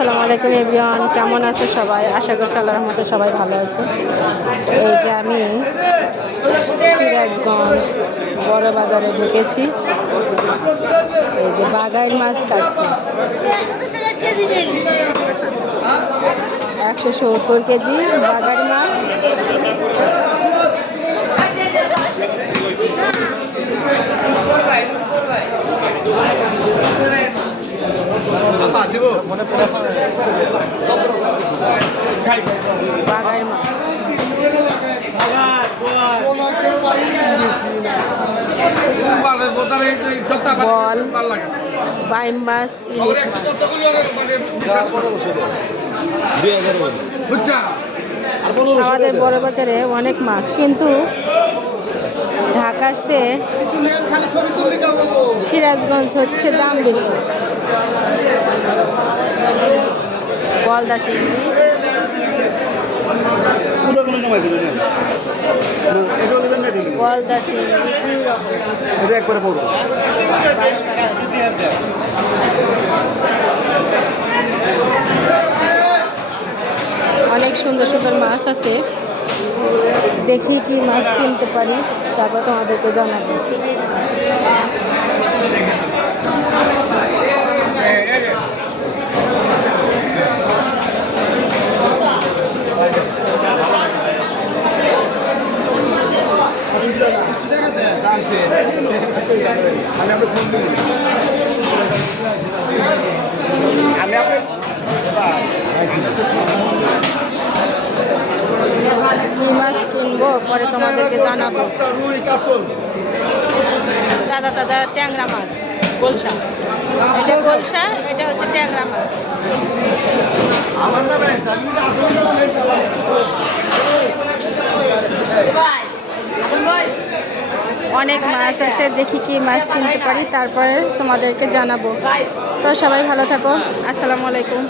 আসসালামু আলাইকুম এভরিওয়ান, কেমন আছে সবাই? আশা করছি আল্লাহর রহমতে সবাই ভালো আছে। এই যে আমি সিরাজগঞ্জ বড় বাজারে ঢুকেছি। এই যে বাগাইর মাছ কাটছি 170 কেজি বাগাইর মাছ। বাগাইর মাছ, বল, বাইম মাছ, ইলিশ মাছ। আমাদের বড় বাজারে অনেক মাছ, কিন্তু ঢাকার চেয়ে সিরাজগঞ্জ হচ্ছে দাম বেশি। গলদা চিংড়ি, গলদা চিংড়ি 2 রকম। অনেক সুন্দর সুন্দর মাছ আছে, দেখি কি মাছ কিনতে পারি, তারপর তোমাদেরকে জানাবো। কি মাছ কিনবো পরে তোমাদেরকে জানাবো। দাদা দাদা ট্যাংরা মাছ, গোলসা, এটা গোলসা, এটা হচ্ছে ট্যাংরা মাছ। অনেক মাছ আছে, দেখি কি মাছ কিনতে পারি, তারপরে তোমাদেরকে জানাবো। তো সবাই ভালো থাকো, আসসালামু আলাইকুম।